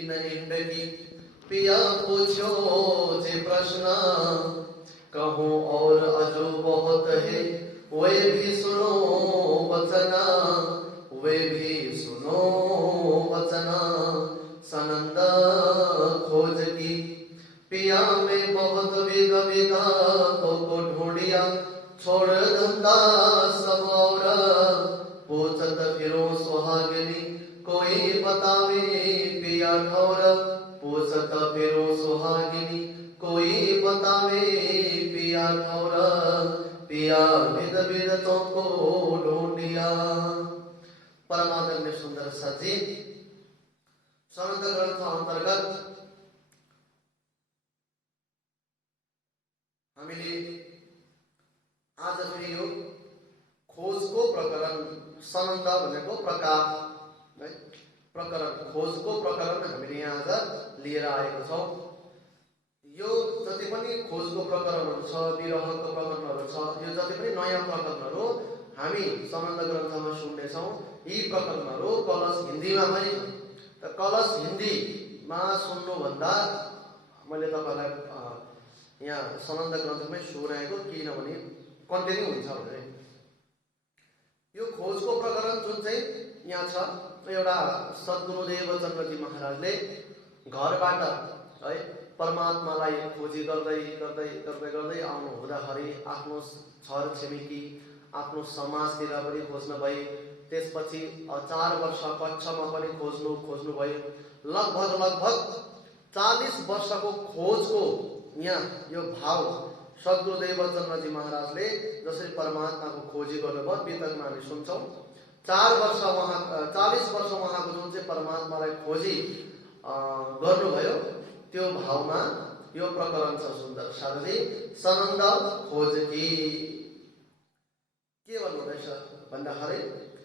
In इंडगी पिया पूछो जे प्रश्न कहूँ और अजो बहुत है वे भी सुनो वचन वे भी सुनो वचन सनंद खोज की पिया में बहुत विधा विधा को ढूंढिया छोड़ धंधा सब और पूछत फिरो सुहागिनी कोई बतावे पिया ठौर पूछत फिरो सुहागिनी कोई बतावे पिया ठौर पिया विध विध तो को ढूंढिया। परमात्मा सुंदर सजी सनद ग्रंथ अंतर्गत हामीले आज फेरि यो खोजको प्रकरण सनन्द भनेको प्रकार है प्रकरण खोजको प्रकरण हामीले यहाँ आज लिएर आएको छौं। यो जति पनि खोजको प्रकरणहरू छ विरहको प्रकरणहरू छ यो जति पनि नयाँ प्रकरणहरू हामी सनन्द ग्रन्थमा सुन्ने छौं। यी प्रकरणहरू कलश हिन्दीमा पनि त कलश हिन्दीमा सुन्नु भन्दा मैले तपाईलाई यहाँ सनन्द ग्रन्थमै सुनाएको किनभने कन्टिन्यू हुन्छ भने यो खोजको प्रकरण जुन चाहिँ यहाँ छ एउटा सद्गुरुदेव चन्द्रजी महाराजले घरबाट है परमात्मालाई खोजी गर्दै गर्दै गर्दै गर्दै आउनु हुँदाखेरि आफ्नो छर छिमेकी आफ्नो समाजतिर पनि खोज्नु भयो। त्यसपछि 4 वर्ष कक्षमा पनि खोज्नु भयो। लगभग 40 वर्षको खोजको यहाँ यो भाव सद्गुरुदेव चन्द्रजी महाराजले जसरी परमात्माको खोजी गर्नुभयो वितकमा हामी सुन्छौं। 40 वर्ष उहाँको जुन चाहिँ परमात्मालाई खोजी गर्नुभयो त्यो भावमा यो प्रकरण छ सुन्दर सारजी सनन्द खोज की के भन्नुहुँदैछ भन्दाखेरि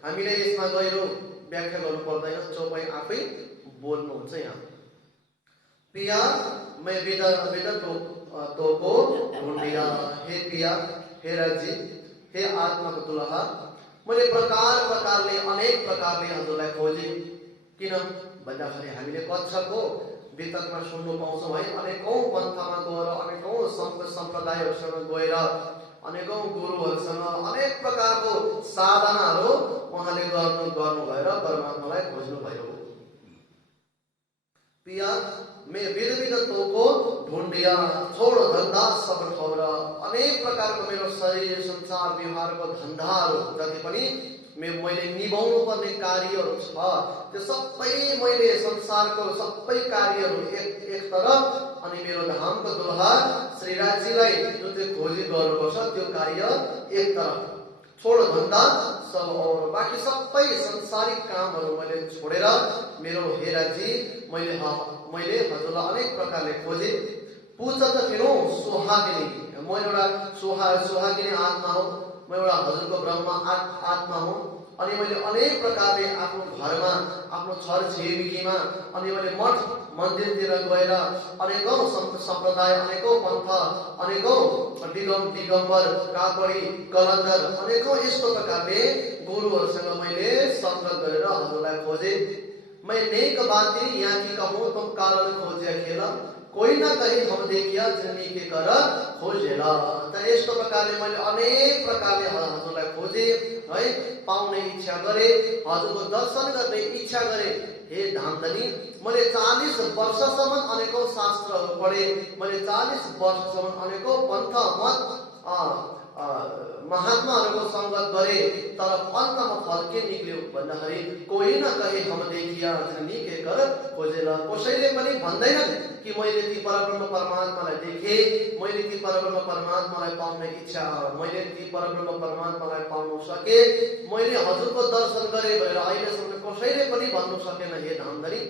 हामीले यसमा गहिरो व्याख्या गर्नु पर्दैन चोपै आफै बोल्नुहुन्छ। यहाँ पिया मैं विदा तो को ढूंढिया हे पिया हे राजी हे आत्मा को दुलहा मैले प्रकारले अनेक प्रकारले हजुरलाई खोजे। किन भन्दाखेरि हामीले कक्षको वितकमा सुन्नु पाउँछौं है अनेकौं पन्थमा गएर अनेकौं सङ्घ सम्प्रदायहरूसँग गएर अनेकौं गुरुहरूसँग अनेक प्रकारको साधनाहरू उहाँले गर्नु भएर परमात्मालाई खोज्नु भयो। पिया मैं विध विध तो को ढूंढिया छोड़ धंधा सब ठौर अनेक प्रकारको मेरो शरीर संसार व्यवहारको धन्दाहरू जति पनि मैले निभाउनु पर्ने कार्यहरू छ त्यो सबै मैले संसारको सबै कार्यहरू एक तरफ अनि मेरो धामको दुलहा श्रीराजीलाई जुन चाहिँ खोजी गर्नुपर्छ त्यो कार्य एक तरफ छोड धन्दा सब और बाकी सबै संसारिक कामहरू मैले छोडेर मेरो हेराजी मैले हजुरलाई अनेक प्रकारले खोजे। पूछत फिरो सुहागिनी म एउटा सुहागिनी आत्मा हो म एउटा हजुरको ब्रह्म आत्मा हो अनि मैले अनेक प्रकारले आफ्नो घरमा आफ्नो छर छिमेकीमा अनि मैले मठ मन्दिरतिर गएर अनेकौं सम्प्रदाय अनेकौं पन्थ अनेकौं दिगम्बर कापडी कलन्दर अनेकौं यस्तो प्रकारले गुरुहरूसँग मैले संगत गरेर हजुरलाई खोजे। मैं नेक बातें यहाँ की कहूँ तुम कारण खोजे खेला कोई ना कहीं हम देखिया जन्मी के कर खोजेला। त यस्तो प्रकारले मैले अनेक प्रकारले हजुरलाई खोजे है पाउने इच्छा गरे हजुरको दर्शन गर्ने इच्छा गरे। हे धामधनी मैले 40 वर्षसम्म अनेकौं शास्त्रहरू पढे मैले 40 वर्षसम्म अनेकौं पन्थ मत महात्माहरूको संगत गरे तर अन्तमा फल के निक्ल्यो भन्दाखेरि कोही न कहीं हम देखिया निके कर खोजेला। कसैले पनि भन्दैनन् कि मैले ती परब्रह्म परमात्मालाई देखे मैले ती परब्रह्म परमात्मालाई पाउने इच्छा मैले ती परब्रह्म परमात्मालाई पाउन सके मैले हजुरको दर्शन गरे भनेर अहिलेसम्म कसैले पनि भन्नु सकेन। हे धामधनी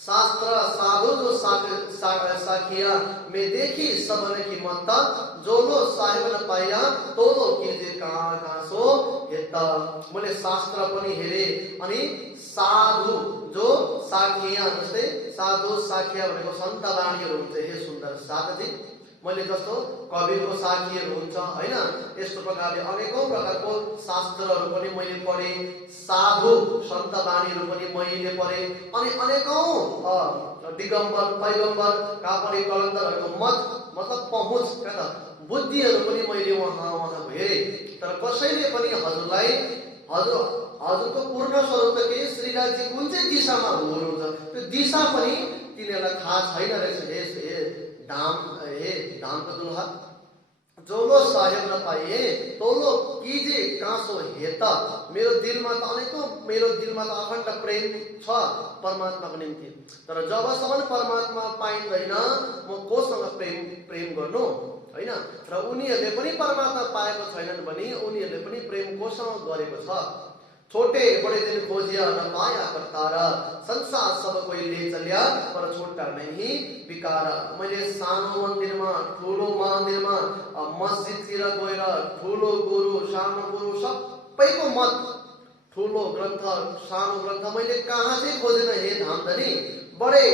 शास्त्र साधु जो साखिया में देखी सबने की मत्ता जो लो साहिब न पाया तो लो कीजे कहाँ सो हेता मैले शास्त्र पनि हेरे अनि साधु जो साखिया जस्तै साधु साखिया भनेको सन्त वाणीहरू हुन्छ। हे सुन्दर साधजी मैले जस्तो कवीरको साखीहरू हुन्छ हैन, यस्तो प्रकारले अनेकौं प्रकारको शास्त्रहरू पनि मैले पढे, साधु सन्त बाणीहरू पनि मैले पढे, अनि अनेकौं दिगम्बर पैगम्बर कापडी कलन्दरहरूको मतलब पहुँच क्या त बुद्धिहरू पनि मैले उहाँ हेरे। तर कसैले पनि हजुरको पूर्ण स्वरूप के श्रीनाथजी कुन चाहिँ दिशामा हुनुहुन्छ त्यो दिशा पनि तिनीहरूलाई थाहा छैन रहेछ। धामको दुल्हा जोलो सहयोग नपाइए तोलो कीजे काँसो हेत। मेरो दिलमा त अखण्ड प्रेम छ परमात्माको निम्ति, तर जबसम्म परमात्मा पाइँदैन म कोसँग प्रेम गर्नु हैन। र उनीहरूले पनि परमात्मा पाएको छैनन् भने उनीहरूले पनि प्रेम कोसँग गरेको छ। छोटे बड़े दिन खोजिया न पाया करतारा, संसार सब कोई ले चलिया पर छोटा नहीं बिकारा। मैले सानो मन्दिरमा ठुलो मन्दिरमा मस्जिदतिर गएर ठुलो गुरु सानो गुरु सबैको मत ठुलो ग्रन्थ सानो ग्रन्थ मैले कहाँ चाहिँ खोजेन हे धामधनी। बड़े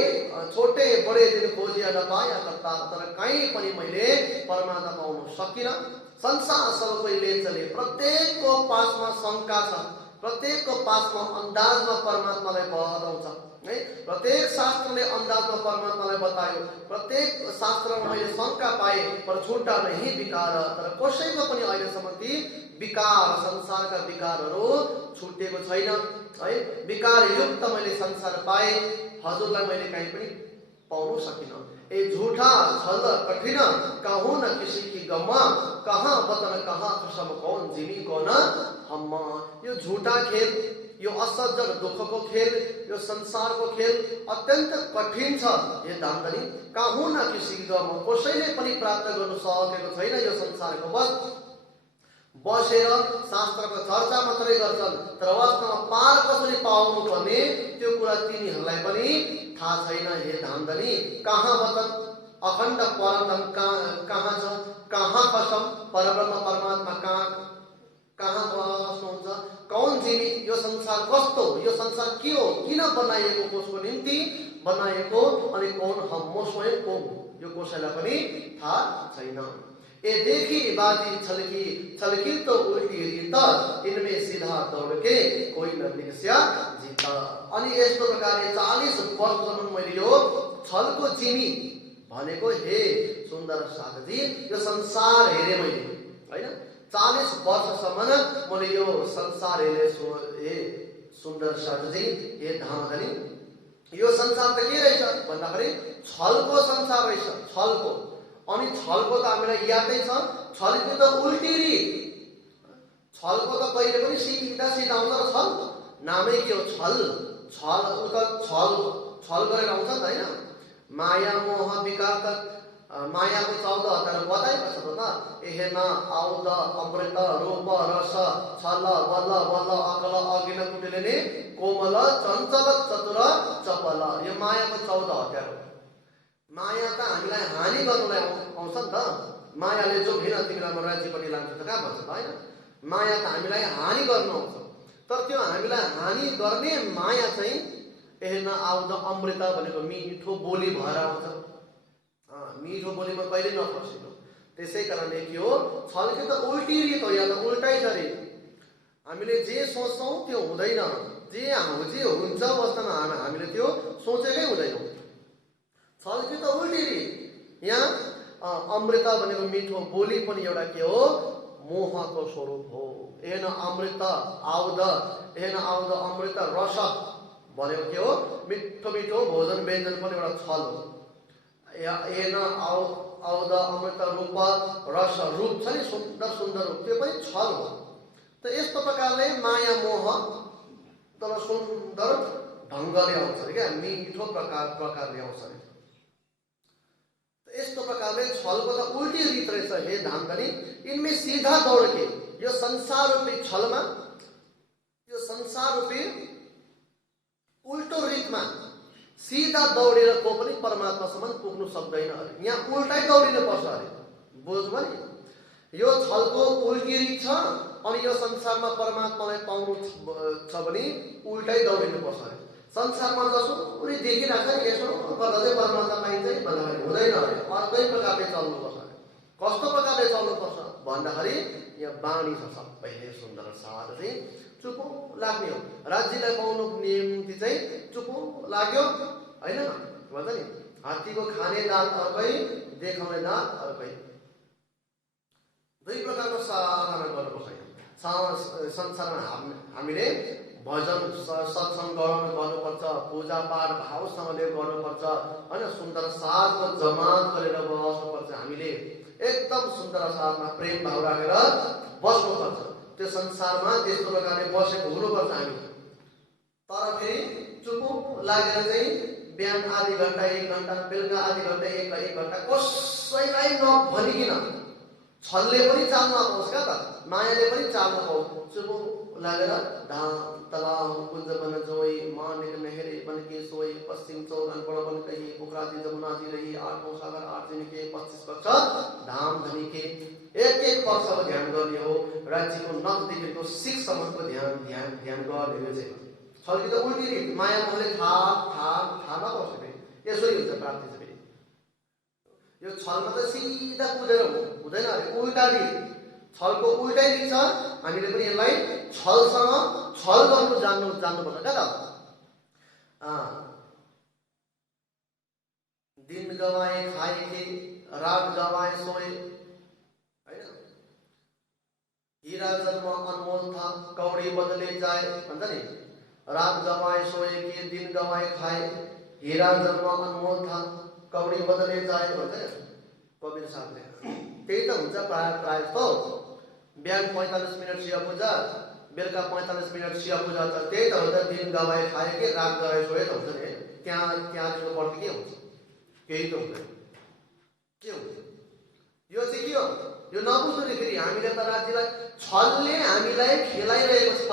छोटे बड़े दिन खोजिया न पाया करता, तर कहीँ पनि मैले परमात्मा पाउन सकिनँ। संसार सब कोई ले चले, प्रत्येकको पासमा शंका छ, प्रत्येकको पासमा अन्दाजमा परमात्मालाई बताउँछ है। प्रत्येक शास्त्रले अन्दाजमा परमात्मालाई बतायो, प्रत्येक शास्त्रमा मैले शंका पाए पर छुट्टा नहीं विकार। तर कसैको पनि अहिलेसम्म ती विकार संसारका विकारहरू छुटेको छैन है। विकार युक्त मैले संसार पाए, हजुरलाई मैले कहीँ पनि पाउन सकिन। ए झूठा छल कठिन कहूँ न किसी की गम्मा, कहाँ वतन कहाँ कसम कौन जिमी कौन हम। यो झूठा खेल, यो असज्जर दुःखको खेल, यो संसारको खेल अत्यन्त कठिन छ हे धामधनी। कहूँ न किसी की गम्मा, कसैले पनि प्राप्त गर्नु सकेको छैन यो संसारको। बसेर शास्त्रको चर्चा मात्रै गर्छन्, तर वास्तवमा पार कसरी पाउनु पर्ने त्यो कुरा तिनीहरूलाई पनि थाहा छैन हे धामधनी। कहाँ वतन अखण्ड परम कहाँ छ, कहाँ कसम परब्रह्म परमात्मा कहाँ बस्नुहुन्छ, कौन जिमी यो संसार कस्तो, यो संसार के हो, किन बनाइएको, कसको निम्ति बनाइएको, अनि कौन हम म स्वयं को, यो कसैलाई पनि थाहा छैन। ए देखी बाजी छलकी तो उल्टी रीता, इनमें सीधा दौड़ के कोही न निस्या जीता। अनि यस्तो प्रकारले 40 वर्षसम्म मैले यो छलको जिमी भनेको हे सुन्दर साथजी यो संसार हेरे मैले हैन। 40 वर्षसम्म मैले यो संसार हेरे हे सुन्दर साथजी हे धामधनी। यो संसार त के रहेछ भन्दाखेरि छलको संसार रहेछ, छलको। अनि छलको त हामीलाई यादै छ, छलको त उल्टी रीत, छलको त कहिले पनि सिधा सिधा आउँछ र छल नामै के हो छल। छल छल गरेर आउँछ नि त हैन। माया मोह विकार मायाको 14 हजार बताएको छ त। एहेन आउद अमृत रूप रस छल बल बल अकल अगिन कुटिले कोमल चञ्चल चतुर चपल। यो मायाको 14 हजार हो। माया त हामीलाई हानि गर्नलाई आउँछ नि त। मायाले जो भिन तिमीलाई म राज्यपट्टि लान्छ त कहाँ भन्छ त हैन। माया त हामीलाई हानि गर्नु आउँछ, तर त्यो हामीलाई हानि गर्ने माया चाहिँ एहेन आउद अमृत भनेको मिठो बोली भएर आउँछ। मिठो बोलीमा कहिले नफसिनु। त्यसै कारणले के हो, छलके त उल्टी रीत हो, या त उल्टै छ रे। हामीले जे सोच्छौं त्यो हुँदैन, जे हुन्छ वास्तवमा हामीले त्यो सोचेकै हुँदैनौँ। छलके त उल्टी रीत। यहाँ अमृत भनेको मिठो बोली पनि एउटा के हो, मोहको स्वरूप हो। एन अमृत आउद अमृत रस भनेको के हो, मिठो मिठो भोजन व्यञ्जन पनि एउटा छल हो। एन आउद अमृत रूप रस, रूप छ नि सुन्दर सुन्दर रूप, त्यो पनि छल हो। त यस्तो प्रकारले माया मोह तर सुन्दर ढङ्गले आउँछ क्या, मिठो प्रकारले आउँछ। यस्तो प्रकारले छलको त उल्टी रीत रहेछ हे धामधनी। इनमें सीधा दौड़ के यो संसार रूपी छलमा, यो संसार रूपी उल्टो रीतमा सीधा दौडेर को पनि परमात्मासम्म पुग्नु सक्दैन अरे। यहाँ उल्टै दौडिनु पर्छ अरे, बुझ्नु नि। यो छलको उल्टी रीत छ, अनि यो संसारमा परमात्मालाई पाउनु छ भने उल्टै दौडिनु पर्छ अरे। संसारमा जसरी देखिरहेको छ यसो गर्दा चाहिँ परमात्मा पाइन्छ नि भन्दाखेरि हुँदैन अरे, अर्कै प्रकारले चल्नुपर्छ। कस्तो प्रकारले चल्नुपर्छ भन्दाखेरि यहाँ बाणी छ सबैले सुन्दर सार चाहिँ चुपो लाग्ने हो। राज्यलाई पाउनुको निम्ति चाहिँ चुपो लाग्यो होइन भन्छ नि, हात्तीको खाने दाँत अर्कै, देखाउने दाँत अर्कै। दुई प्रकारको साधना गर्नुपर्छ। संसारमा हामीले भजन सत्सङ्ग गर्नुपर्छ, पूजापाठ भावसँगले गर्नुपर्छ होइन, सुन्दर साथको जमात गरेर बस्नुपर्छ। हामीले एकदम सुन्दर साथमा प्रेम भाव राखेर बस्नुपर्छ। त्यो संसारमा त्यस्तो प्रकारले बसेको हुनुपर्छ हामी। तर फेरि चुपो लागेर चाहिँ बिहान आधी घन्टा 1 घन्टा, बेलुका आधी घन्टा 1 घन्टा कसैलाई नभनिकन छलले पनि चाल्न पाउँछ क्या त, मायाले पनि चाल्न पाउँछ। चुपो लागेर धाम तलाउ कुञ्ज बन जोई, मानिक नहेरे बन के सोई, पश्चिम चौरन बड़ बन कही, पोखराती जमुना जी रही, 8 सागर 8 दिन के 25 पक्ष धाम धनी के। एक पक्षको ध्यान गर्ने हो। राज्यको नखदेखिको शिखसम्मको ध्यान गर्ने चाहिँ छल्की त उल्टी माया मोहले थाहा नपर्छ फेरि, यसो हुन्छ प्राप्ति चाहिँ फेरि। यो छलमा त सिधा कुदेर हुँदैन अरे, उल्टा छलको उल्टै दिन्छ। हामीले पनि यसलाई छलसँग छल गर्नु जान्नुपर्छ क्या त। दिन गवाए खाए के, रात गवाए सोए होइन। हीरा जन्म अनमोल था, कौडी बदले जाए भन्छ नि। रात गवाए सोए के, दिन गवाए खाए, हीरा जन्म अनमोल था, कौडी बदले जाए भन्छ नि कबीर साहबले। त्यही त हुन्छ प्राय जस्तो। बिहान 45 मिनट शिव पूजा, बेलुका 45 मिनट शिव पूजा त त्यही त हुन्छ। दिन गवाए खाए कि रात गवाए सोए त हुन्छ नि। त्यहाँको पढ्दै के हुन्छ? केही त हुँदैन। के हुन्छ यो चाहिँ? के हो यो नबुझ्नु फेरि। हामीले त राज्यलाई छलले हामीलाई खेलाइरहेको छ।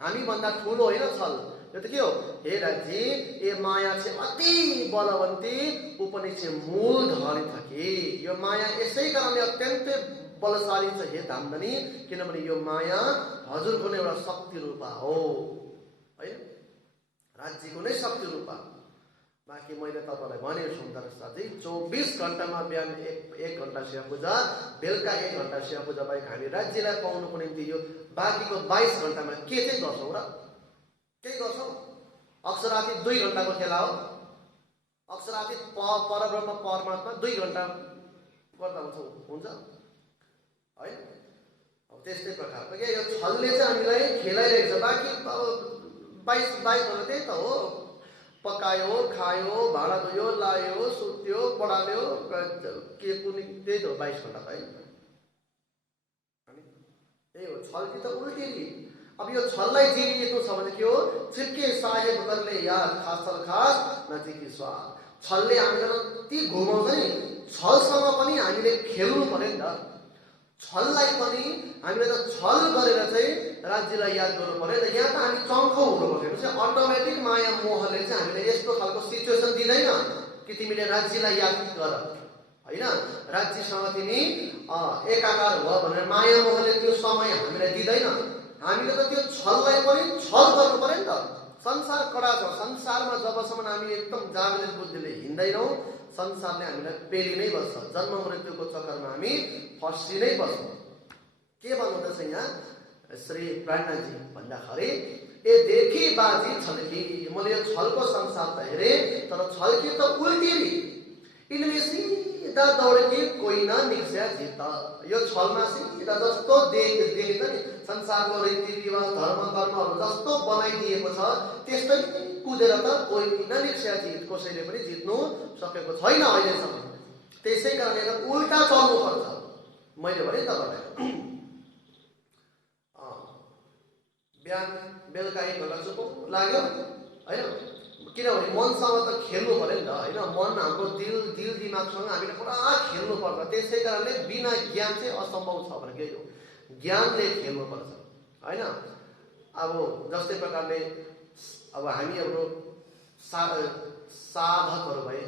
हामीभन्दा ठुलो होइन छल। यो त के हो? हे राज्य ए माया चाहिँ अति बलवन्ती उपनि चाहिँ मूल धरी थके। यो माया यसै कारणले अत्यन्तै बलशाली छ हे धामधनी, किनभने यो माया हजुरको नै एउटा शक्ति रूपा हो होइन, राज्यको नै शक्ति रूपा। बाँकी मैले तपाईँलाई भने सुन्दर साथी, 24 घन्टामा बिहान 1 घन्टा शिव पूजा, बेलुका 1 घन्टा शिव पूजा बाहेक हामी राज्यलाई पाउनुको निम्ति यो बाँकीको 22 घन्टामा के चाहिँ गर्छौँ र? केही गर्छौँ? अक्षराती 2 घन्टाको खेला हो। अक्षराती परब्रह्म परमात्मा 2 घन्टा गर्दा हुन्छ होइन। अब त्यस्तै प्रकारको के यो छलले चाहिँ हामीलाई खेलाइरहेको छ। बाँकी अब 22 घन्टा त्यही त हो। पकायो, खायो, भाँडा धुयो, लायो, सुत्यो, पढाल्यो, के कुनै त्यही त हो 22 घन्टा त होइन। त्यही हो छल कि त उल्टी। अब यो छललाई जिरिएको छ भने के हो? चिप्के साहेब गर्ने याद खास नजिकी स्वाद। छलले हामीलाई यति घुमाउँछ नि, छलसँग पनि हामीले खेल्नु पर्यो नि त। छललाई पनि हामीले त छल गरेर चाहिँ राज्यलाई याद गर्नु पर्यो नि त। यहाँ त हामी चङ्खो हुनुपर्छ। अटोमेटिक माया मोहले चाहिँ हामीले यस्तो खालको सिचुएसन दिँदैन कि तिमीले राज्यलाई याद गर होइन, राज्यसँग तिमी एकाकार भयो भनेर माया मोहले त्यो समय हामीलाई दिँदैन। हामीले त त्यो छललाई पनि छल गर्नु पर्यो नि त। संसार कडा छ। संसारमा जबसम्म हामी एकदम जागृत बुद्धिले हिँड्दैनौँ, संसारले हामीलाई पेली नै बस्छ। जन्म मृत्युको चक्करमा हामी फस्सी नै बस्छौँ। के भन्नुहुँदैछ यहाँ श्री प्राणजी भन्दाखेरि, ए देखी बाजी छल्की। मैले यो छलको संसार त हेरेँ, तर छल्की त उल्टी। इनले सिधा दौडकी कोही न निक्स्या जित्ता। यो छलमा सिधा जस्तो देखिन्छ नि, संसारको रीतिरिवाज धर्म कर्महरू जस्तो बनाइदिएको छ त्यस्तै कुदेर त कोही न निक्स्या जित, कसैले पनि जित्नु सकेको छैन अहिलेसम्म। त्यसै कारणले त उल्टा चल्नुपर्छ। मैले भने तपाईँलाई बिहान बेलुका 1 घन्टा चुप लाग्यो होइन, किनभने मनसँग त खेल्नु पर्यो नि त होइन। मन हाम्रो दिल दिमागसँग हामीले पुरा खेल्नु पर्छ। त्यसै कारणले बिना ज्ञान चाहिँ असम्भव छ भने के हो? ज्ञानले खेल्नु पर्छ होइन। अब जस्तै प्रकारले अब हामीहरू साधकहरू भए,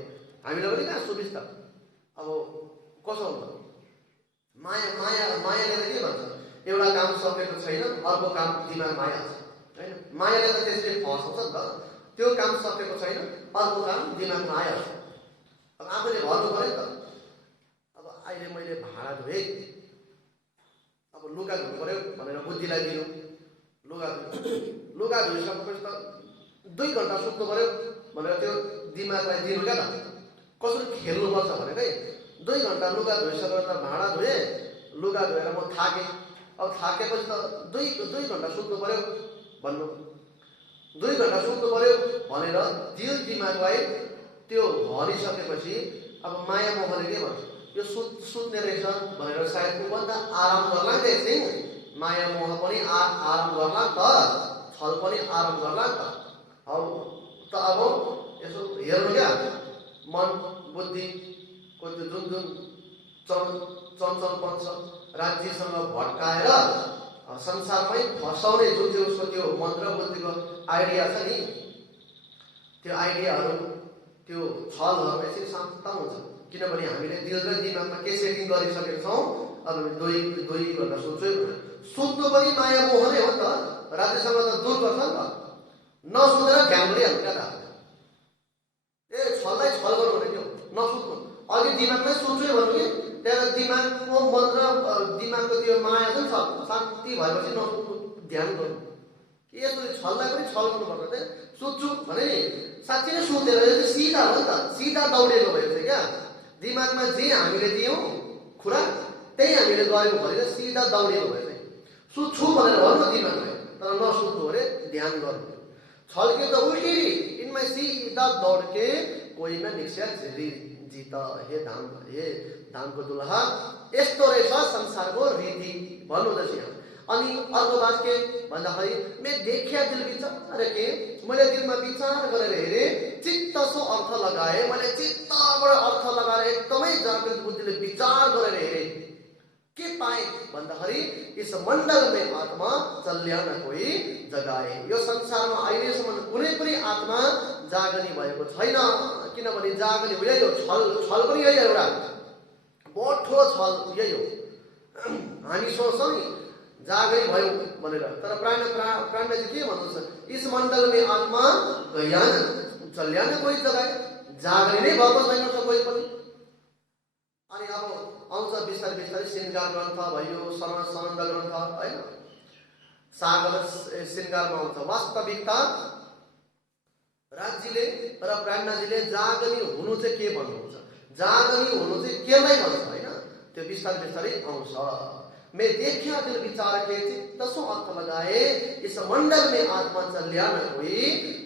हामीलाई पनि कहाँ सुविस्ता। अब कसो हुन्छ? मायाले त के भन्छ? एउटा काम सकेको छैन, अर्को काम दिमागमा आइहाल्छ होइन। मायाले त त्यसले फसाउँछ नि त। त्यो काम सकेको छैन, अर्को काम दिमागमा आयो। अब आफूले भन्नु पर्यो नि त, अब अहिले मैले भाँडा धोएँ, अब लुगा धुनु पर्यो भनेर बुद्धिलाई दिनु, लुगा धोइसकेपछि त 2 घन्टा सुत्नु पर्यो भनेर त्यो दिमागलाई दिनु क्या त। कसरी खेल्नुपर्छ भनेकै 2 घन्टा लुगा धोइसकेर त भाँडा धोएँ, लुगा धोएर म थाकेँ, अब थाकेपछि त 2 घन्टा सुत्नु पर्यो भन्नु, 2 घन्टा सुत्नु पर्यो भनेर दिल दिमागलाई त्यो भनिसकेपछि अब माया मोहले के भन्छ, यो सुत्ने रहेछ भनेर सायद उभन्दा आराम गर्ला नि त। एकछिन माया मोह पनि आराम गर्ला नि त, छल पनि आराम गर्ला नि त। अब यसो हेर्नु क्या, मन बुद्धिको त्यो जुन चञ्चलपन छ राज्यसँग भट्काएर संसारमै फसाउने जुन चाहिँ उसको त्यो मन र बुद्धिको आइडिया छ नि, त्यो आइडियाहरू त्यो छलहरू यसरी शान्त हुन्छ। किनभने हामीले दिल र दिमागमा के सेटिङ गरिसकेका छौँ, अब हामी 2 घन्टा सुत्छु, सुत्नु पनि माया मोह नै हो नि त। राज्यसँग त दूर गर्छ नि त, नसुतेर ध्यान गरिहाल्नु क्या त। छललाई छल गर्नु भने के हो, नसुत्नु। अघि दिमागमै सुत्छु भन्नु कि त्यहाँ दिमागको मन र दिमागको त्यो माया पनि छ, शान्ति भएपछि नसुत्नु, ध्यान गर्नु। यसो छललाई पनि छल गर्नुपर्छ। सुत्छु भने नि साँच्चै नै सुतेर सिधा हो नि त, सिधा दौडेको भयो चाहिँ क्या। दिमागमा जे हामीले दियौँ कुरा त्यही हामीले गरेको भनेर सिधा दौडेको भयो चाहिँ। सुत्छु भनेर भन्नु दिमागलाई, तर नसुत्नु अरे ध्यान गर्नु। छल के त उल्टी इनमै सिधा दौड के कोही न निश्चय जीता। हे धामको दुलहा, यस्तो रहेछ संसारको रीति भन्नुहुँदैछ यहाँ। अनि अर्को बात के भन्दाखेरि मैं देखिया दिल विचार के, मैले दिलमा विचार गरेर हेरेँ, चित्त सो अर्थ लगाए, मैले चित्तबाट अर्थ लगाएर एकदमै जागृत बुद्धिले विचार गरेर हेरेँ, के पाएँ भन्दाखेरि इस मण्डल में आत्मा चल्या न कोही जगाए। यो संसारमा अहिलेसम्म कुनै पनि आत्मा जागनी भएको छैन। किनभने जागनी यही हो, छल पनि यही एउटा बहुत ठुलो छल यही हो। हामी सोच्छौँ नि जागरी भयो भनेर, तर प्राणले चाहिँ के भन्नुहुन्छ, इस मण्डल में आत्मा गया न चल्या न कोही जगाए, जागरी नै भएको छैन कोही पनि। अनि अब आउँछ बिस्तारै बिस्तारै श्रृङ्गार ग्रन्थ भयो, सनन्द ग्रन्थ होइन, सागर श्रृङ्गारमा आउँछ। वास्तविकता राज्यले र प्राणजीले जागनी हुनु चाहिँ के भन्नुहुन्छ, जागनी हुनु चाहिँ केलाई भन्छ होइन, त्यो बिस्तारै बिस्तारै आउँछ। मैं देखिया दिल विचार के चित्त सो अर्थ लगाए, इस मण्डल में आत्मा चल्या न कोही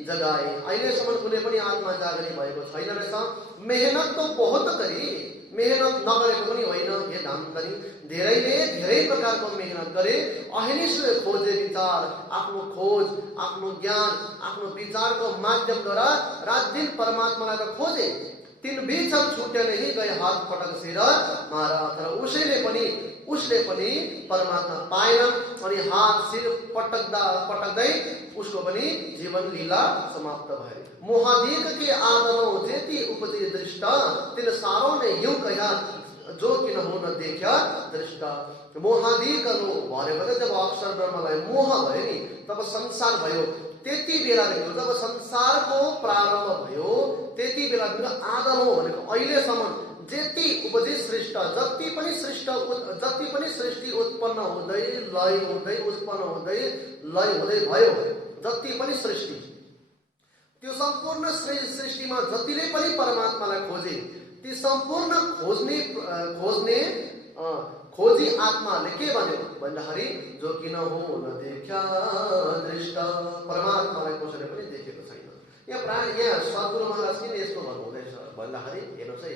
जगाए। अहिलेसम्म कुनै पनि आत्मा जागनी भएको छैन रहेछ। मेहनत त बहुत गरी, मेहनत नगरेको पनि होइन हे धामधनी, धेरैले धेरै प्रकारको मेहनत गरे, अहिलेसम्म खोजे विचार, आफ्नो खोज, आफ्नो ज्ञान, आफ्नो विचारको माध्यमद्वारा रात दिन परमात्मालाई त खोजे। 3 बीचम छुट्या नहीं गए हात पटक सिर मारा, तर उसले पनि परमात्मा पाएन। अनि हात सिर पटक्दै उसको पनि जीवन लीला समाप्त भयो। मोहादीक के आदनो जेती उपजे दृष्ट, तिन सारो ने यूं कहा जो किन हो न देखा दृष्ट। मोहादीक भनेको जब अक्षर ब्रह्मलाई मोह भयो नि, तब संसार भयो। त्यति बेलादेखि जब संसारको प्रारम्भ भयो त्यति बेलादेखि आदनो भनेको अहिलेसम्म जति उपजे सृष्ट, जति पनि सृष्टि उत्पन्न हुँदै लय हुँदै उत्पन्न हुँदै लय हुँदै भयो, जति पनि सृष्टि, त्यो सम्पूर्ण सृष्टिमा जतिले पनि परमात्मालाई खोजे, ती सम्पूर्ण खोजी आत्माले के भन्यो भन्दाखेरि जो किन हो न देखा दृष्ट, परमात्मालाई कसैले पनि देखेको छैन। यहाँ सद्गुरु महाराज किन यस्तो भन्नुहुँदैछ भन्दाखेरि हेर्नुहोस् है,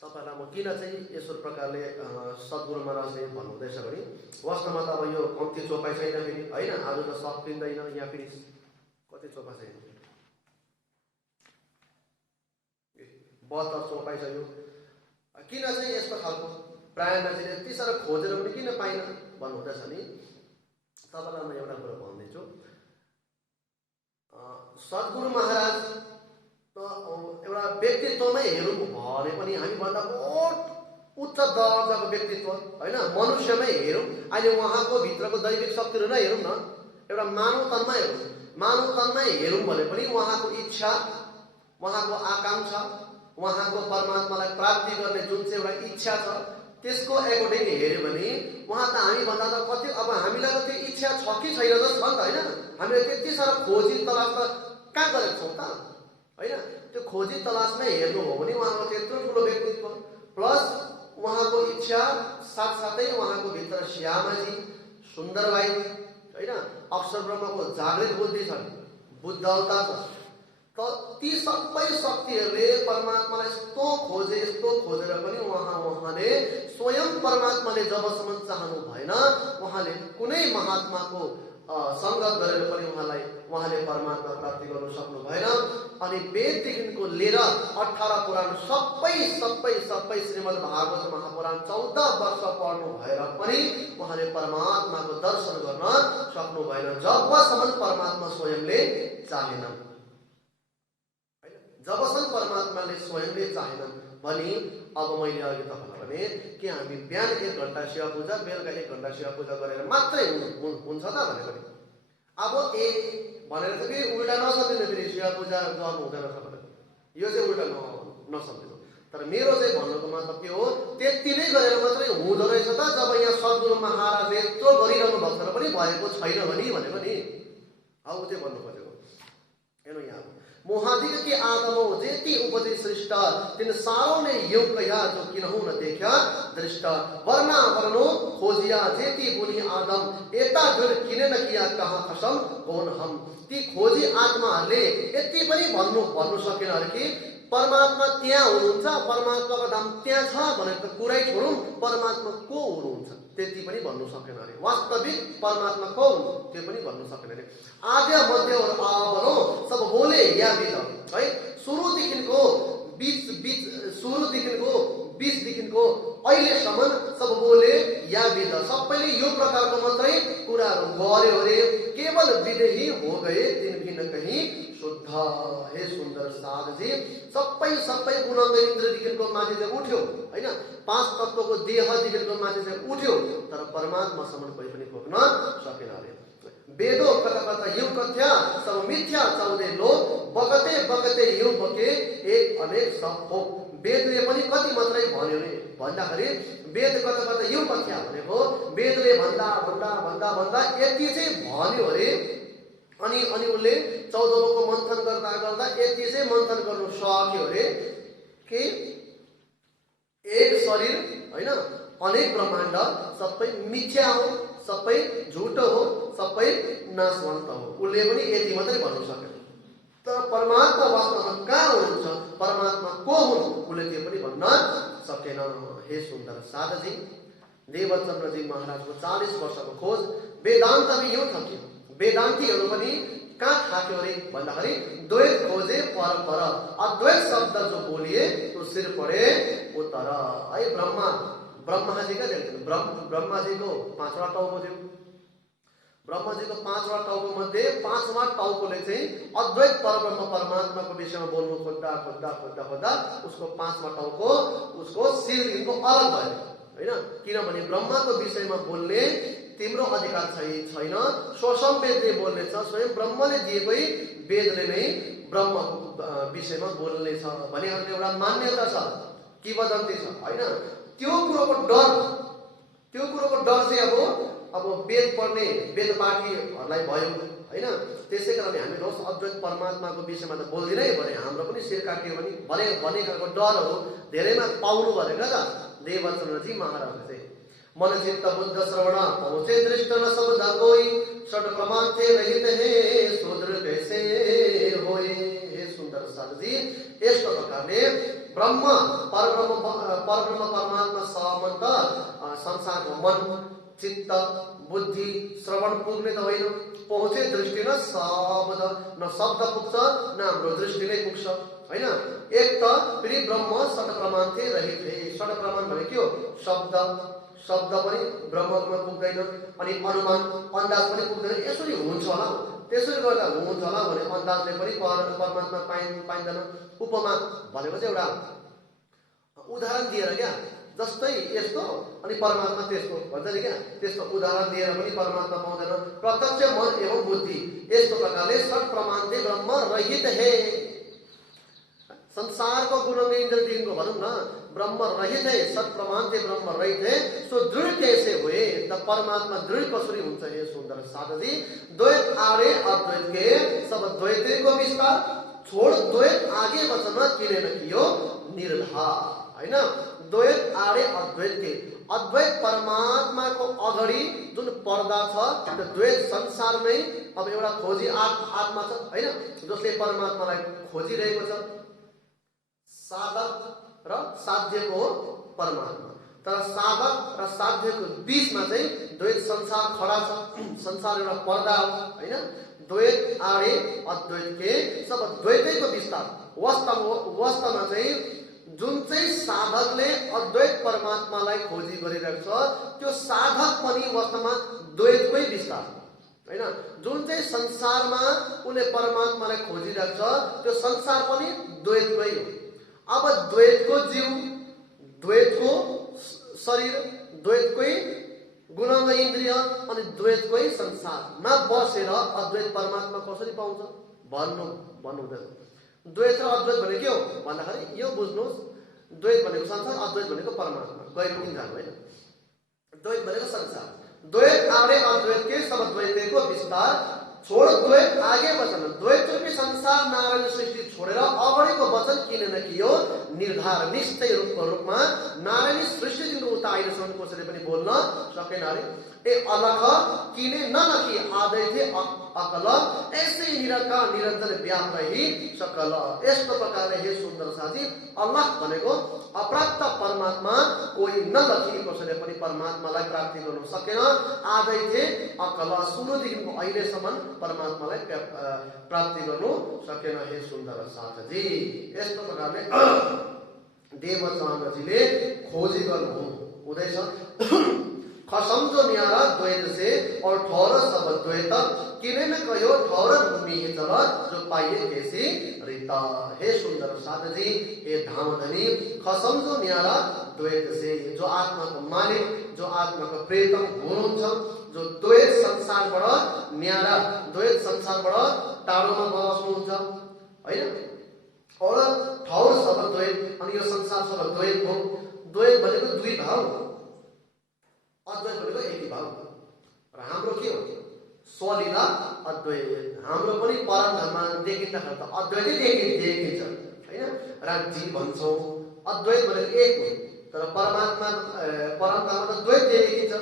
तपाईँलाई म किन चाहिँ यस्तो प्रकारले सद्गुरु महाराजले भन्नुहुँदैछ भने, वास्तवमा त अब यो कम्ती चोपाइ छैन फेरि होइन, आज त सकिँदैन। यहाँ फेरि कति चोपा छैन, 72 चोपाइ छ यो। किन चाहिँ यस्तो खालको प्रायःले यति साह्रो खोजेर पनि किन पाइन भन्नुहुँदैछ नि, तपाईँलाई म एउटा कुरा भन्दैछु। सद्गुरु महाराज त एउटा व्यक्तित्वमै हेरौँ भने पनि हामीभन्दा बहुत उच्च दर्जाको व्यक्तित्व होइन, मनुष्यमै हेरौँ, अहिले उहाँको भित्रको दैविक शक्तिहरू नै हेरौँ न, एउटा मानव तनमा हेरौँ, मानव तन्मै हेरौँ भने पनि उहाँको इच्छा, उहाँको आकांक्षा, उहाँको परमात्मालाई प्राप्ति गर्ने जुन चाहिँ एउटा इच्छा छ त्यसको एकोर्डिङ हेर्यो भने उहाँ त हामी भन्दा त कति, अब हामीलाई त त्यो इच्छा छ कि छैन जस्तो छ नि त होइन। हामीले त्यति साह्रो खोजी तलास त कहाँ गरेको छौँ त होइन। त्यो खोजी तलासमै हेर्नु हो भने उहाँको त्यत्रो ठुलो व्यक्तित्व प्लस उहाँको इच्छा साथसाथै उहाँको भित्र श्यामाजी, सुन्दरबाई होइन, अक्षर ब्रह्मको जागृत बुद्धि छ, बुद्ध अवतार छ। ती सबै शक्तिहरूले परमात्मालाई यस्तो खोजेर पनि उहाँले स्वयं परमात्माले जबसम्म चाहनु भएन, उहाँले कुनै महात्माको सङ्गत गरेर पनि उहाँले परमात्मा प्राप्ति गर्नु सक्नु भएन। अनि वेददेखिको लिएर 18 पुराण सबै श्रीमद् भागवत महापुराण 14 वर्ष पढ्नु भएर पनि उहाँले परमात्माको दर्शन गर्न सक्नु भएन जबसम्म परमात्मा स्वयंले चाहेनन्। जबसम्म परमात्माले स्वयंले चाहेनन् भने अब मैले अघि तपाईँलाई भने कि हामी बिहान 1 घण्टा शिव पूजा, बेलुका 1 घण्टा शिव पूजा गरेर मात्रै हुन्छ त भनेको नि। अब भनेर चाहिँ फेरि उल्टा नसम्झिनु, फेरि शिव पूजा गर्नु हुँदैन भनेर यो चाहिँ उल्टा नसम्झिनु। तर मेरो चाहिँ भन्नुको मतलब के हो, त्यति नै गरेर मात्रै हुँदो रहेछ त जब यहाँ सद्गुरु महाराजले यत्रो गरिरहनु भएको पनि भएको छैन भनेको नि। अब चाहिँ भन्नु खोजेको हेर्नु यहाँ, मोहादिक के आदमो जेति उपदे सृष्ट तिन सारो ने योग कया जो किन्हु न देखा दृष्ट वर्णा वर्णो खोजिया जेति बुनी आदम एता जुर किने न किया कहाँ कसम कौन हम। ती खोजी आत्माहरूले यति पनि भन्नु सकेन अरे कि परमात्मा त्यहाँ हुनुहुन्छ, परमात्माको धाम त्यहाँ छ भनेर त कुरै छोडौँ, परमात्मा को हुनुहुन्छ त्यति पनि भन्नु सकेन अरे। वास्तविक परमात्मा को हुनुहुन्छ त्यो पनि भन्नु सकेन अरे। आद्य मध्य और आवरो सब बोले या बिच है, सुरुदेखिको बीचदेखिको अहिलेसम्म सब बोले या बिच, सबैले यो प्रकारको मात्रै कुराहरू गर्यो अरे। केवल विदेही हो गए तिनकी न कहीं शुद्ध। हे सुन्दर साधजी, सबै गुणाङ्ग इन्द्रदेखिको माथि चाहिँ उठ्यो होइन, 5 तत्त्वको देहदेखिको माथि चाहिँ उठ्यो, तर परमात्मासम्म कोही पनि पुग्न सकेन अरे। वेदो कथा युग कथ्या सब मिथ्या 14 लो बगते युग बके एक अनेक सब हो। वेदले पनि कति मात्रै भन्यो नि भन्दाखेरि वेद कथा युग कथ्या भनेको वेदले भन्दा यति चाहिँ भन्यो अरे। अनि उसले 14 लोकको मन्थन गर्दा यति चाहिँ मन्थन गर्नु सक्यो अरे कि एक शरीर होइन, अनेक ब्रह्माण्ड सबै मिथ्या हो, सबै झुटो हो, सबै नाशवन्त हो। उसले पनि यति मात्रै भन्नु सक्यो। तर परमात्मा वास्तवमा कहाँ हुनुहुन्छ, परमात्मा को हुन्, उसले त्यो पनि भन्न सकेन। हे सुन्दर साधजी, देवचन्द्रजी महाराजको 40 वर्षको खोज वेदान्तले यो थक्यो। वेदान्तीहरू पनि कहाँ थाक्यो अरे भन्दाखेरि द्वैत खोजे परपर, अद्वैत शब्द जो बोलिए तो सिर पड़े उतर। है ब्रह्माजी का देखते ब्रह्माजीको 5वटा टाउको थियो। ब्रह्माजीको 5वटा टाउको मध्ये 5वां टाउकोले चाहिँ अद्वैत परब्रह्म परमात्माको विषयमा बोल्नु खोज्दा उसको 5वां टाउको उसको शिरदेखिको अलग भयो होइन। किनभने ब्रह्माको विषयमा बोल्ने तिम्रो अधिकार छैन, स्वयं वेदले बोल्ने छ, स्वयं ब्रह्मले दिएकै वेदले नै ब्रह्मको विषयमा बोल्ने छ भन्ने एउटा मान्यता छ, किंवदन्ती छ होइन। त्यो कुरोको डर चाहिँ अब वेद पढ्ने वेदपाठीहरूलाई भयो होइन। त्यसै कारणले हामी रोज अद्वैत परमात्माको विषयमा त बोल्दिनै भने हाम्रो पनि शिर काटियो भने खालको डरहरू धेरैमा पाउनु भनेको त देवचन्द्रजी महाराजले चाहिँ। मन चित्त बुद्ध श्रवण पहुँचे दृष्ट न सब कोई षड प्रमाण थे रहित हे शूद्र कैसे होए। हे सुन्दर साधजी, यस्तो प्रकारले परब्रह्म परमात्मा सम्बन्ध संसारको मन चित्त बुद्धि श्रवण पुग्ने त होइन, पहुँचे दृष्टि न शब्द पुग्छ न हाम्रो दृष्टि नै पुग्छ होइन। एक त फेरि ब्रह्म षड प्रमाण थे रहित हे। षड प्रमाण भने के हो, शब्द पनि ब्रह्ममा पुग्दैन, अनि अनुमान अन्दाज पनि पुग्दैन। यसरी हुन्छ होला, त्यसरी गर्दा हुन्छ होला भने अन्दाजले पनि परमात्मा पाइँदैन। उपमा भनेको चाहिँ एउटा उदाहरण दिएर क्या, जस्तै यस्तो अनि परमात्मा त्यस्तो भन्छ नि क्या, त्यस्तो उदाहरण दिएर पनि परमात्मा पाउँदैन। प्रत्यक्ष मन एवं बुद्धि यस्तो प्रकारले सट प्रमाणले ब्रह्म रहित है। संसारको गुण इंद्रदेखिको भनौँ न ब्रह्म रहित है, सत प्रमाण से ब्रह्म रहित है, सो दृढ़ कैसे हुए, त परमात्मा दृढ़ कसरी हुन्छ। हे सुन्दर साधजी, द्वैत आरे अद्वैत के सब द्वैत को विस्तार छोड़ द्वैत आगे वचन किने न कियो निर्धार, हैन। द्वैत आरे अद्वैत के अद्वैत परमात्मा को अगाडि जुन पर्दा छ त्यो द्वैत संसारमै अब एउटा खोजी आत्मा छ, हैन, जसले परमात्मालाई खोजिरहेको छ। साधक र साध्यको हो परमात्मा, तर साधक र साध्यको बीचमा चाहिँ द्वैत संसार खडा छ। संसार एउटा पर्दा हो, हैन। द्वैत आडे अद्वैत के सब द्वैतैको विस्तार वास्तवमा चाहिँ जुन चाहिँ साधकले अद्वैत परमात्मालाई खोजी गरिरहेको छ त्यो साधक पनि वास्तवमा द्वैतकै विस्तार, हैन। जुन चाहिँ संसारमा उले परमात्मालाई खोजिरहेको छ त्यो संसार पनि द्वैतकै हो। अब द्वैतको जीव, द्वैतको शरीर, द्वैतकै गुणांग इन्द्रिय अनि द्वैतकै संसारमा बसेर अद्वैत परमात्मा कसरी पाउँछ भन्नु हुँदैन। द्वैत र अद्वैत भनेको के हो भन्दाखेरि यो बुझ्नुहोस्, द्वैत भनेको संसार, अद्वैत भनेको परमात्मा, गएर पनि जानु होइन। द्वैत भनेको संसार, द्वैत आडे अद्वैत के सब द्वैतको विस्तार छोड़ द्वैत आगे वचन, द्वैत रूपी संसार नारायण सृष्टि छोडेर अगाडिको वचन किन न कियो निर्धार निश्चय रूपमा नारायणी सृष्टिदेखिको उता अहिलेसम्म कसैले पनि बोल्न सकेन अरे। ए अलख किने न कि आदै थे अकल ऐसे निरंकार निरंतर व्याप्त ही सकल। यस्तो प्रकारले हे सुन्दर साथी, अल्लाह भनेको अप्राप्त परमात्मा कोही नलखी कसैले पनि परमात्मालाई प्राप्ति गर्न सकेन। आदै थे अकल सुरुदेखिको अहिलेसम्म परमात्मालाई प्राप्ति गर्नु सकेन। हे सुन्दर साथी, यस्तो प्रकारले देवचानजीले खोजी गर्नु हुँदैछ। खसमझो न्यारा द्वैत से और ठौर सब द्वैत किने में कहो ठौर भूमि चल जो पाइए कैसी रीता। हे सुंदर साधजी, हे धामधनी, खसमझो न्यारा द्वैत से जो आत्मा को मालिक, जो आत्मा को प्रेतम हुनुहुन्छ, जो द्वैत संसारबाट न्यारा, द्वैत संसारबाट टाढोमा बस्नुहुन्छ, हैन। और ठौर सब द्वैत, अनि यो संसार सब द्वैत हो। द्वैत भनेको दुई भाव, अद्वैत भनेको एकै भाव। र हाम्रो के हो स्वलीला अद्वैत। हाम्रो पनि परमधाममा देखिँदाखेरि त अद्वैतै देखिन्छ, हैन। राज्य भन्छौँ, अद्वैत भनेको एक हो, तर परमधाममा त द्वैत देखिन्छ,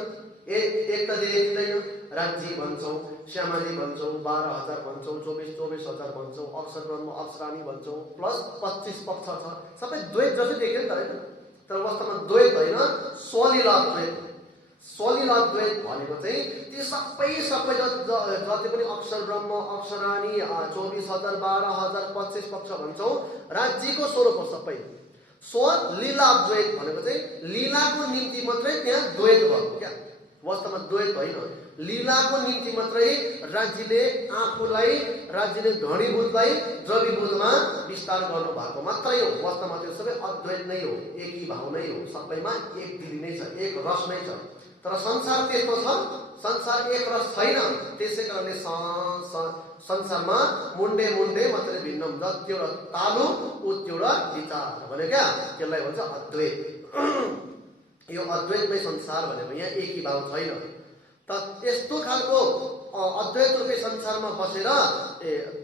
एक त देखिँदैन। राज्य भन्छौँ, श्यामाजी भन्छौँ, 12,000 भन्छौँ, 24,000 भन्छौँ, अक्षर ब्रह्म अक्षरानी भन्छौँ, प्लस 25 पक्ष छ, सबै द्वैत जसै देखियो नि त, हैन। तर वास्तवमा द्वैत होइन, स्वलीला द्वैत। स्वलीला द्वैत भनेको चाहिँ ती सबै जति पनि अक्षर ब्रह्म अक्षरानी 24,000 12,000 25 पक्ष भन्छौँ, राज्यको स्वरूप हो सबै। स्वलीला द्वैत भनेको चाहिँ लीलाको निम्ति मात्रै त्यहाँ द्वैत भयो क्या, वास्तवमा द्वैत होइन। लीलाको निम्ति मात्रै राज्यले आफूलाई, राज्यले घनीभूतलाई द्रवीभूतमा विस्तार गर्नु भएको मात्रै हो। वास्तवमा त्यो सबै अद्वैत नै हो, एकै भाव नै हो, सबैमा एक दिली नै छ, एक रस नै छ। तर संसार त्यस्तो छ, संसार एक रस छैन। त्यसै कारणले संसारमा मुन्डे मात्रै भिन्न हुन्छ। त्यो तालु उत्योडा विचार भने क्या, त्यसलाई भन्छ अद्वैत। यो अद्वैतमै संसार भनेको यहाँ एकै भाव छैन। त यस्तो खालको अद्वैत रूपी संसारमा बसेर,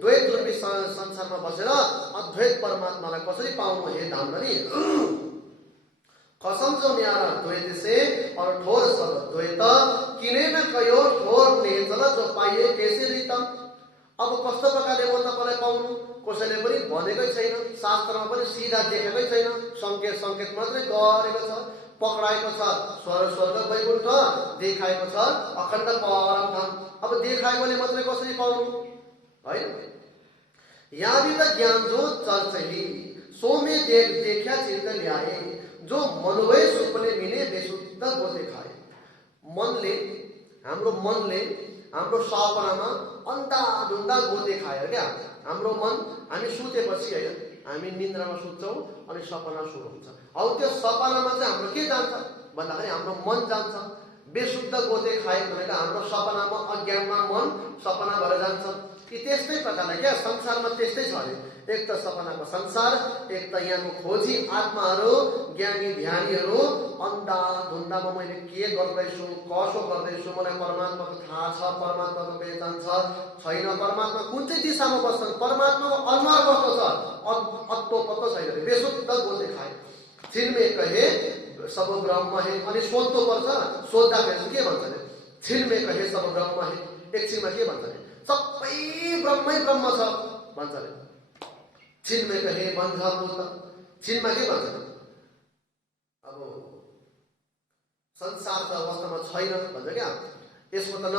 द्वैत रूपी संसारमा बसेर अद्वैत परमात्मालाई कसरी पाउनु हे धामधनी। खसमझो न्यारा द्वैत से और ठोर सब द्वैत किने न कयो ठोर ने चल जो पाइए कैसे रीता। अब कस्तो प्रकारले म तपाईलाई पाउनु कसैले पनि भनेकै छैन, शास्त्रमा पनि सिधा देखेकै छैन, संकेत मात्रै गरेको छ। पकडाएको छ स्वर्ग वैकुण्ठ, देखाएको छ अखण्ड परमधाम। अब देखाएकोले मात्रै कसरी पाउनु, हैन। यादि त ज्ञान जो चर्चही सोमे देखा चिन्त ल्याए, जो मनोवै सुपले मिले बेसुद्ध गोते खाए। मनले, हाम्रो मनले हाम्रो सपनामा अन्धाधुन्दा गोते खायो क्या। हाम्रो मन हामी सुतेपछि होइन, हामी निन्द्रामा सुत्छौँ अनि सपना सुरु हुन्छ। अब त्यो सपनामा चाहिँ हाम्रो के जान्छ भन्दाखेरि हाम्रो मन जान्छ। बेशुद्ध गोते खायो भनेर हाम्रो सपनामा अज्ञानमा मन सपना भएर जान्छ। कि त्यस्तै प्रकारले क्या संसारमा त्यस्तै छ अरे। एक त सपनाको संसार, एक त यहाँको खोजी आत्माहरू, ज्ञानी ध्यानीहरू अन्धाधुन्दामा मैले के गर्दैछु, कसो गर्दैछु, मलाई परमात्माको थाहा छ, परमात्माको पहिचान छ छैन, परमात्मा कुन चाहिँ दिशामा बस्छन्, परमात्माको अनुहार कस्तो छ, अत्तो पत्तो छैन। बेशुद्ध गोते खाए। छिनमे कहे सब ब्रह्म है। अनि सोध्नु पर्छ, सोद्धाखेरि के भन्छ अरे, छिनमे कहे सब ब्रह्म है। एकछिनमा के भन्छ अरे, सबै ब्रह्मै ब्रह्म छ भन्छ अरे। छिनमा कहे बन्ध पुत, छिनमा के भन्छ, अब संसारको अवस्थामा छैन भन्छ क्या। यसको त न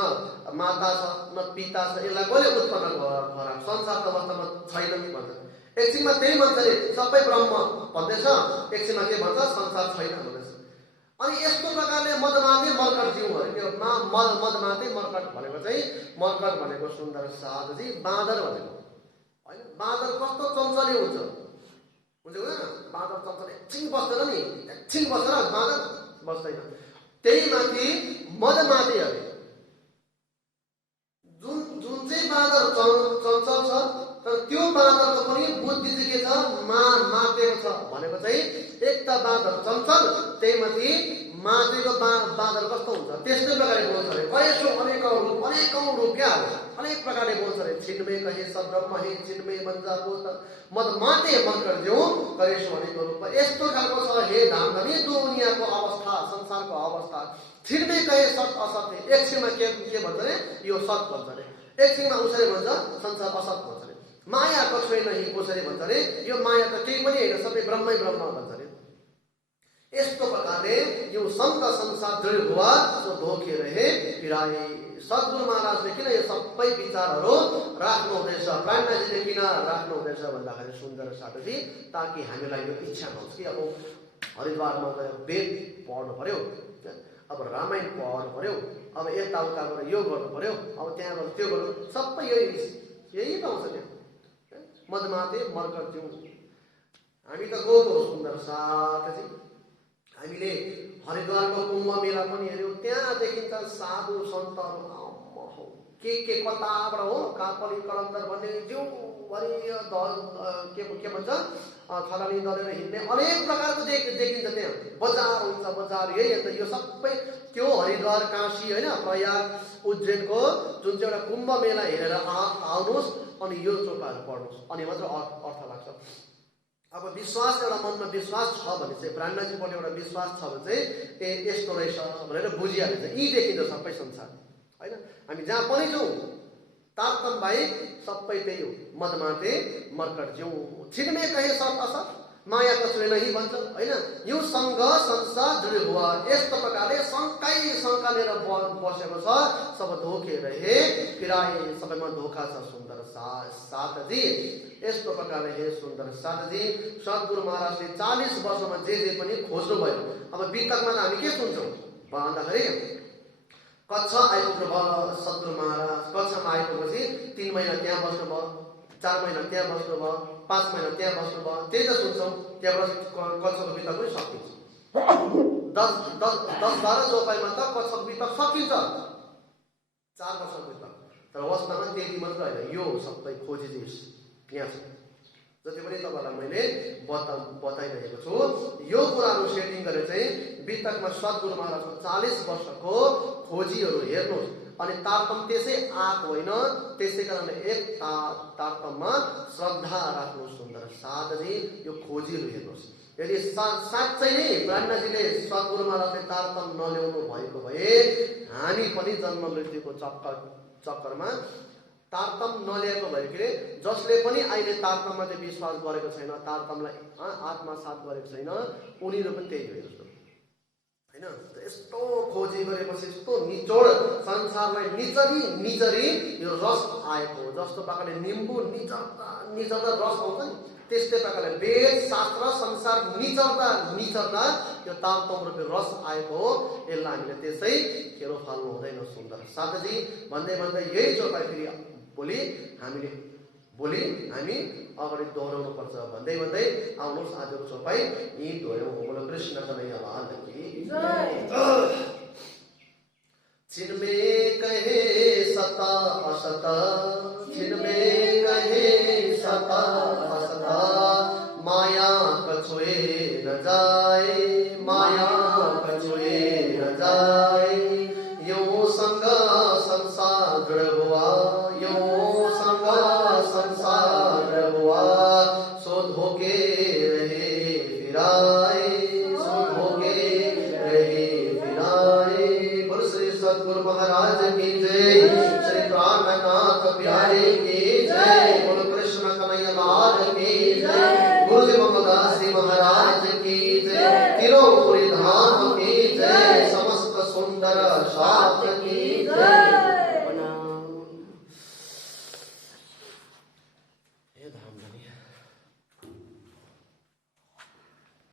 माता छ न पिता छ, यसलाई कसले उत्पन्न गरा, संसारको अवस्थामा छैन भन्छ। एकछिनमा त्यही भन्छ अरे सबै ब्रह्म भन्दैछ, एकछिनमा के भन्छ, संसार छैन भन्दैछ। अनि यस्तो प्रकारले मदमाते मर्कट जिउँ अरे। त्यो मदमाते मर्कट भनेको चाहिँ, मर्कट भनेको सुन्दर साधजी बाँदर भनेको होइन। बाँदर कस्तो चञ्चले हुन्छ हुँदैन, बाँदर चञ्चल एकछिन बस्दैन नि, एकछिन बस्दैन बाँदर बस्दैन। त्यही माथि मदमाते अरे। जुन चाहिँ बाँदर चञ्चल छ, तर त्यो बाँदरको पनि बुद्धि चाहिँ के छ, मातेको छ भनेको चाहिँ। एक त बाँदर चञ्चल, त्यही माथि मातेको बाँदर कस्तो हुन्छ, त्यस्तै प्रकारले बोल्छ अरे। अनेकौं रूप क्या, अनेक प्रकारले बोल्छ अरे। छिन्मे कहे सब ब्रह्म है, छिन्मे बन्जा बोल मद माते मर्कट जिउँ गरेछु भनेको रूप। यस्तो खालको छ हे धामधनी दुनियाँको अवस्था, संसारको अवस्था। छिन्मे कहे सत असत है। एकछिनमा के भन्छ अरे, यो सत भन्छ अरे। एकछिनमा उसरी भन्छ संसार असत भन्छ अरे। माया कछुइ नहीं कसरी भन्छ अरे, यो माया त केही पनि होइन, सबै ब्रह्मै ब्रह्म भन्छ अरे। यस्तो प्रकारले यो सन्त संसार जड हुआ सो धोके रहे फिराए। सद्गुरु महाराजले किन यो सबै विचारहरू राख्नु हुँदैछ, प्राणनाथजीले किन राख्नु हुँदैछ भन्दाखेरि सुन्दर साथी, ताकि हामीलाई यो इच्छा नहोस् कि अब हरिद्वारमा गएर वेद पढ्नु पर्यो, अब रामायण पढ्नु पर्यो, अब यताउता गएर यो गर्नु पर्यो, अब त्यहाँ गएर त्यो गर्नु, सबै यही पाउँछ त्यहाँ। मदमाते मर्कट जिउँ। हामी त गएको सुन्दर साथी, हामीले हरिद्वारको कुम्भ मेला पनि हेऱ्यौँ। त्यहाँ देखिन्छ साधु सन्तहरू के कताबाट हो, कापली कलन्दर भन्ने जिउभरि के भन्छ खलानी दलेर हिँड्ने अनेक प्रकारको देखिन्छ त्यहाँ। बजार हुन्छ, बजार यही अन्त यो सबै त्यो हरिद्वार काशी होइन, प्रयाग उज्जैनको जुन चाहिँ एउटा कुम्भ मेला हेरेर आउनुहोस् अनि यो चोपाहरू पढ्नुहोस्, अनि मात्र अर्थ लाग्छ। अब विश्वास, एउटा मनमा विश्वास छ भने चाहिँ, प्राणनाथजीपट्टि एउटा विश्वास छ भने चाहिँ यस्तो रहेछ भनेर बुझिहालिन्छ। यी देखिन्छ सबै संसार होइन। हामी जहाँ पनि जाउँ तारतम बाहेक सबै त्यही हो, मदमाते मर्कट जिउँ। छिन्मे कहे सत असत माया कछुइ नहीं भन्छ होइन। यो सङ्घ संसार जुडे हुआ। यस्तो प्रकारले शङ्का लिएर बसेको छ, सब धोके रहे फिराए, सबैमा धोका छ सुन्दर साथजी। यस्तो प्रकारले हे सुन्दर साथजी, सद्गुरु महाराजले 40 वर्षमा जे पनि खोज्नु भयो। अब वितकमा त हामी के सुन्छौँ भन्दाखेरि, कच्छ आइपुग्नु भयो सद्गुरु महाराज, कच्छमा आइपुगेपछि 3 महिना त्यहाँ बस्नुभयो, 4 महिना त्यहाँ बस्नुभयो, 5 महिना त्यहाँ बस्नुभयो, त्यही त सुन्छौँ। त्यहाँबाट कच्छको वितक पनि सकिन्छ। 10-12 चौपाईमा त कच्छको वितक सकिन्छ, 4 वर्षको वितक। तर वास्तवमा त्यति मात्र होइन, यो सबै खोजी चाहिँ यहाँ छ। जति पनि तपाईँलाई मैले बताइरहेको छु, यो कुराहरू सेटिङ गरेर चाहिँ वितकमा सद्गुरु महाराजको 40 वर्षको खोजीहरू हेर्नुहोस्। अनि तारतम त्यसै आएको होइन, त्यसै कारणले एक तारतममा श्रद्धा राख्नु सुन्दर साथजी। यो खोजीहरू हेर्नुहोस्। यदि साँच्चै नै प्राणनाथजीले सद्गुरु महाराजले तारतम नल्याउनु भएको भए हामी पनि जन्म मृत्युको चक्करमा तारतम नल्याएको भएकोले, जसले पनि अहिले तारतममा चाहिँ विश्वास गरेको छैन, तारतमलाई आत्मसात गरेको छैन, उनीहरू पनि त्यही हो जस्तो हैन यस्तो खोजी गरेपछि यस्तो निचोड संसारलाई निचरी निचरी यो रस आएको हो। जस्तो प्रकारले निम्बु निचर्दा निचर्दा रस आउँछ नि, त्यस्तै प्रकारले वेद शास्त्र संसार निचर्दा निचर्दा यो तामतम रूपी रस आएको हो। यसलाई हामीले त्यसै खेरो फाल्नु हुँदैन। सुन्दर साथजी भन्दै भन्दै यही चोपाइ फेरि भोलि हामी अगाडि दोहोऱ्याउनु पर्छ भन्दै भन्दै आउनुहोस् आजको चोपाइ यी दोहोऱ्याउँ। बोलो कृष्ण कन्हैया लाल की जय। जिनमे कहे सता असता, जिनमे कहे सता असता, माया कछुए न जाए, माया कछुए न जाए। यो संग संसार दृढ़ हुआ, यो संग संसार हुआ, सो धोके रहे फिराए, सो धोके रहे फिराए। बोल श्री सद्गुरु महाराज की जय, श्री प्राणनाथ प्यारे की जय। बोल कृष्ण कन्हैया लाल की जय, गुरु जी मंगलदास जी महाराज की जय, तिरुपुरी धाम की जय। समस्त सुंदर